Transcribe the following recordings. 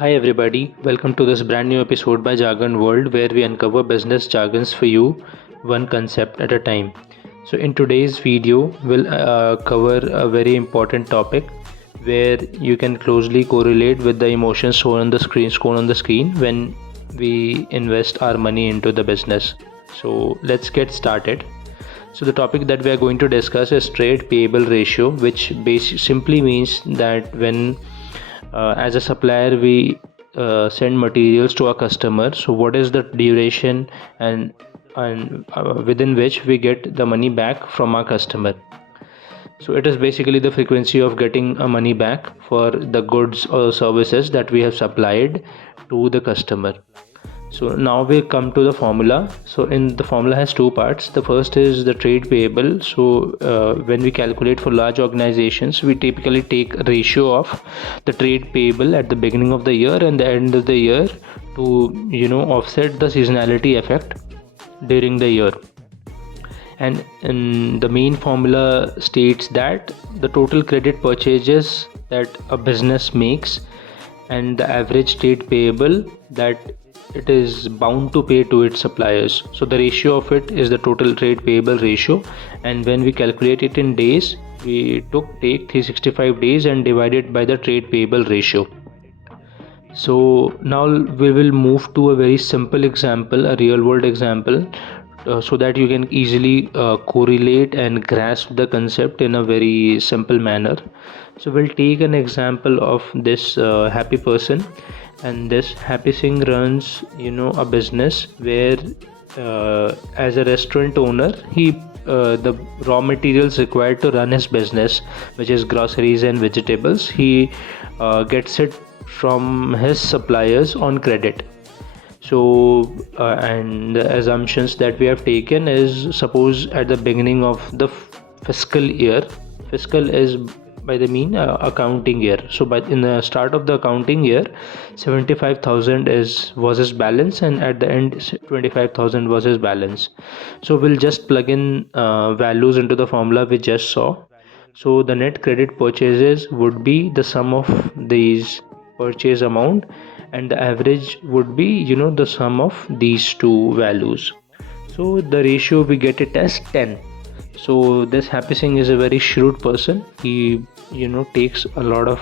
Hi everybody, welcome to this brand new episode by JargonWorld where we uncover business jargons for you one concept at a time. So in today's video we'll cover a very important topic where you can closely correlate with the emotions shown on the screen when we invest our money into the business. So let's get started. So the topic that we are going to discuss is trade payable ratio, which simply means that when as a supplier we send materials to our customer, so what is the duration and within which we get the money back from our customer. So it is basically the frequency of getting a money back for the goods or services that we have supplied to the customer. So now we come to the formula. So in the formula has two parts. The first is the trade payable. So when we calculate for large organizations, we typically take a ratio of the trade payable at the beginning of the year and the end of the year to offset the seasonality effect during the year. And the main formula states that the total credit purchases that a business makes and the average trade payable that it is bound to pay to its suppliers. So the ratio of it is the total trade payable ratio, and when we calculate it in days, we take 365 days and divide it by the trade payable ratio. So now we will move to a very simple example, a real world example, so that you can easily correlate and grasp the concept in a very simple manner. So we'll take an example of this happy person, and this happy singh runs a business where as a restaurant owner he the raw materials required to run his business, which is groceries and vegetables, he gets it from his suppliers on credit. So and the assumptions that we have taken is, suppose at the beginning of the fiscal year, fiscal is by the mean accounting year, so by in the start of the accounting year 75,000 was his balance, and at the end 25,000 was his balance. So we'll just plug in values into the formula we just saw. So the net credit purchases would be the sum of these purchase amount, and the average would be the sum of these two values. So the ratio we get it as 10. So this happy singh is a very shrewd person. He takes a lot of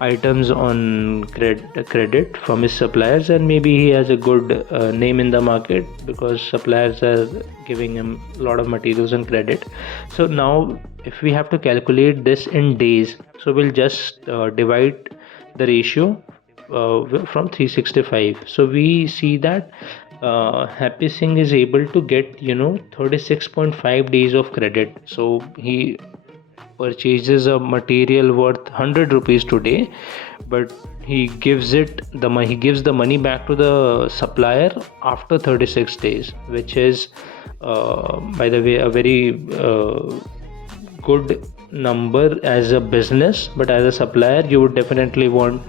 items on credit from his suppliers, and maybe he has a good name in the market because suppliers are giving him a lot of materials on credit. So now if we have to calculate this in days, so we'll just divide the ratio from 365. So we see that happy singh is able to get 36.5 days of credit. So he purchases a material worth 100 rupees today, but he gives the money back to the supplier after 36 days, which is by the way a very good number as a business. But as a supplier you would definitely want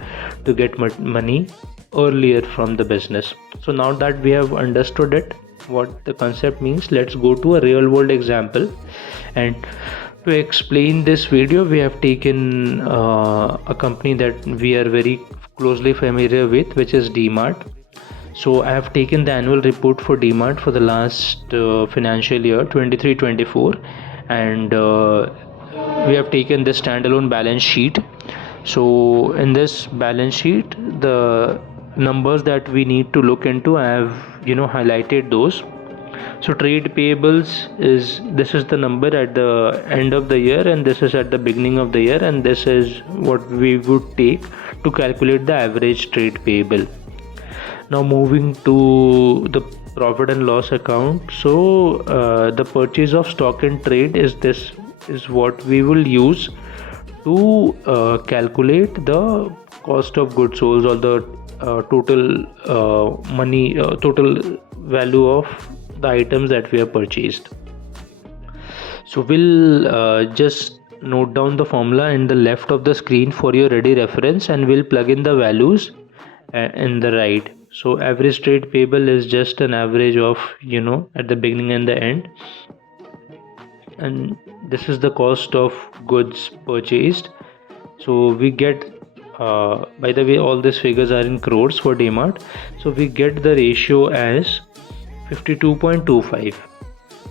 to get money earlier from the business. So now that we have understood it, what the concept means, let's go to a real world example. And to explain this video, we have taken a company that we are very closely familiar with, which is Dmart. So I have taken the annual report for Dmart for the last financial year 23-24, and we have taken the standalone balance sheet. So in this balance sheet, the numbers that we need to look into, I have highlighted those. So trade payables this is the number at the end of the year, and this is at the beginning of the year, and this is what we would take to calculate the average trade payable. Now moving to the profit and loss account. So the purchase of stock in trade is what we will use to calculate the cost of goods sold, or the total total value of the items that we have purchased. So we'll just note down the formula in the left of the screen for your ready reference, and we'll plug in the values in the right. So average trade payable is just an average of at the beginning and the end, and this is the cost of goods purchased. So we get by the way, all these figures are in crores for Dmart. So we get the ratio as 52.25.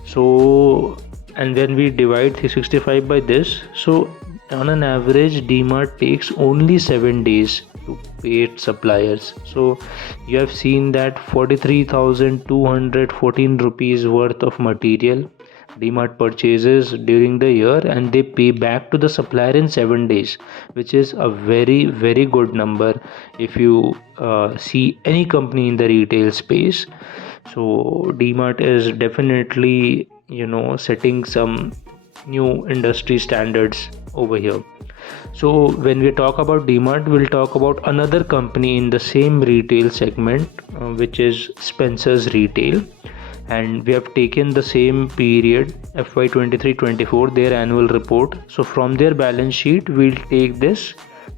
So, and when we divide 365 by this, so on an average Dmart takes only 7 days to pay its suppliers. So you have seen that 43,214 rupees worth of material Dmart purchases during the year, and they pay back to the supplier in 7 days, which is a very good number if you see any company in the retail space. So Dmart is definitely, setting some new industry standards over here. So when we talk about Dmart, we'll talk about another company in the same retail segment, which is Spencer's Retail. And we have taken the same period, FY 23-24, their annual report. So from their balance sheet, we'll take this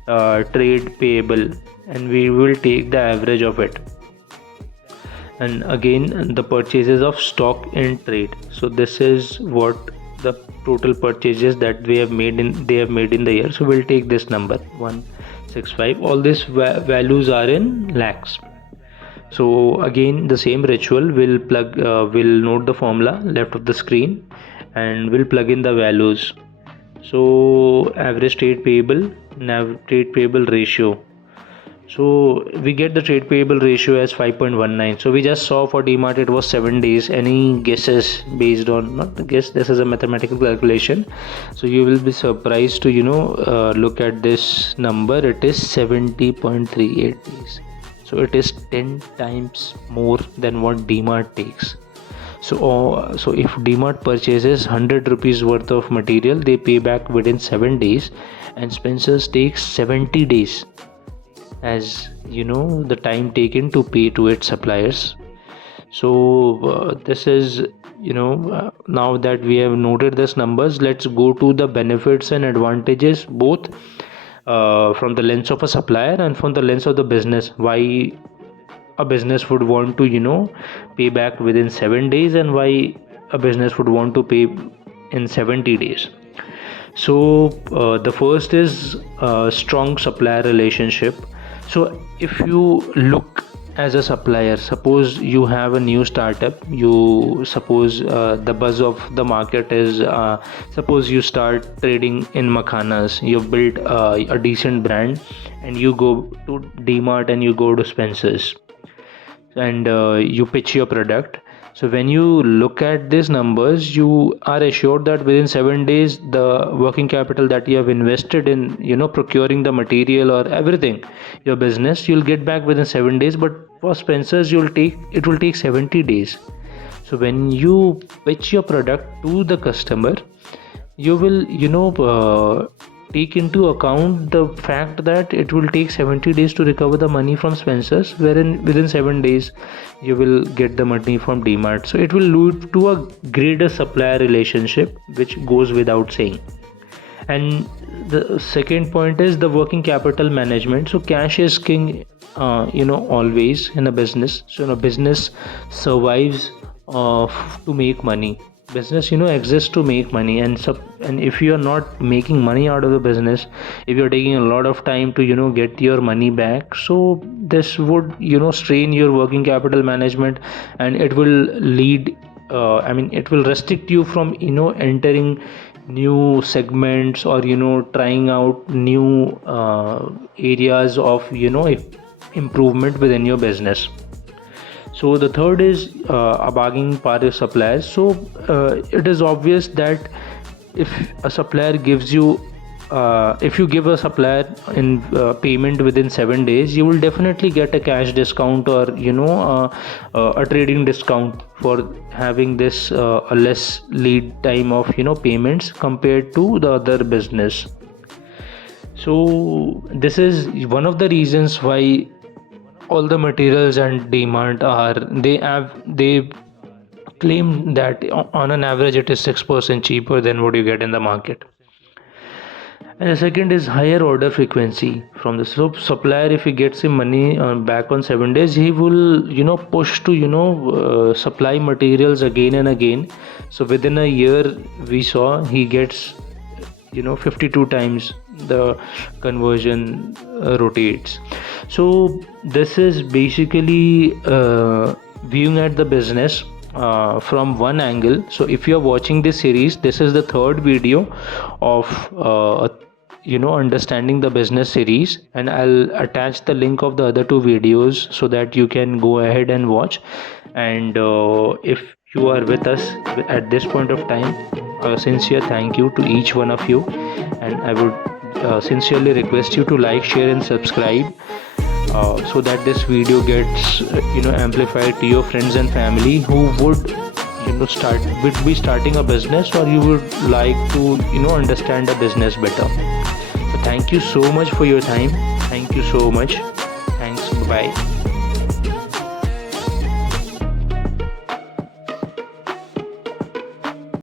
trade payable, and we will take the average of it. And again, the purchases of stock in trade. So this is what the total purchases that they have made in the year. So we'll take this number 165. All these values are in lakhs. So again, the same ritual, we'll note the formula left of the screen, and we'll plug in the values. So average trade payable, trade payable ratio. So we get the trade payable ratio as 5.19. So we just saw for Dmart it was 7 days. Any guesses based on, not the guess, this is a mathematical calculation. So you will be surprised to look at this number. It is 70.38 days. So it is 10 times more than what Dmart takes. So if Dmart purchases 100 rupees worth of material, they pay back within 7 days, and Spencer's takes 70 days as the time taken to pay to its suppliers. So this is now that we have noted these numbers, let's go to the benefits and advantages, both from the lens of a supplier and from the lens of the business. Why a business would want to pay back within 7 days, and why a business would want to pay in 70 days. So the first is strong supplier relationship. So if you look as a supplier, suppose you have a new startup, suppose the buzz of the market is, suppose you start trading in makhanas, you've built a decent brand, and you go to Dmart and you go to Spencer's, and you pitch your product. So when you look at these numbers, you are assured that within 7 days, the working capital that you have invested in, procuring the material or everything, your business, you'll get back within 7 days. But for Spencer's, it will take 70 days. So when you pitch your product to the customer, you will, take into account the fact that it will take 70 days to recover the money from Spencer's, wherein within 7 days you will get the money from Dmart. So it will lead to a greater supplier relationship, which goes without saying. And the second point is the working capital management. So cash is king, always in a business. So a business survives to make money. Business exists to make money, and if you are not making money out of the business, if you're taking a lot of time to get your money back, so this would strain your working capital management, and it will lead it will restrict you from entering new segments, or trying out new areas of improvement within your business. So the third is a bargaining power of suppliers. So it is obvious that if a supplier gives you, if you give a supplier in payment within 7 days, you will definitely get a cash discount, or a trading discount for having this a less lead time of payments compared to the other business. So this is one of the reasons why all the materials and Dmart they claim that on an average it is 6% cheaper than what you get in the market. And the second is higher order frequency from the supplier. If he gets him money back on 7 days, he will push to supply materials again and again. So within a year, we saw he gets 52 times the conversion rotates. So this is basically viewing at the business from one angle. So if you're watching this series, this is the third video of understanding the business series, and I'll attach the link of the other two videos so that you can go ahead and watch. And if you are with us at this point of time, a sincere thank you to each one of you, and I would sincerely request you to like, share and subscribe so that this video gets amplified to your friends and family who would be starting a business, or you would like to understand a business better. So thank you so much for your time. Thank you so much. Thanks. Bye.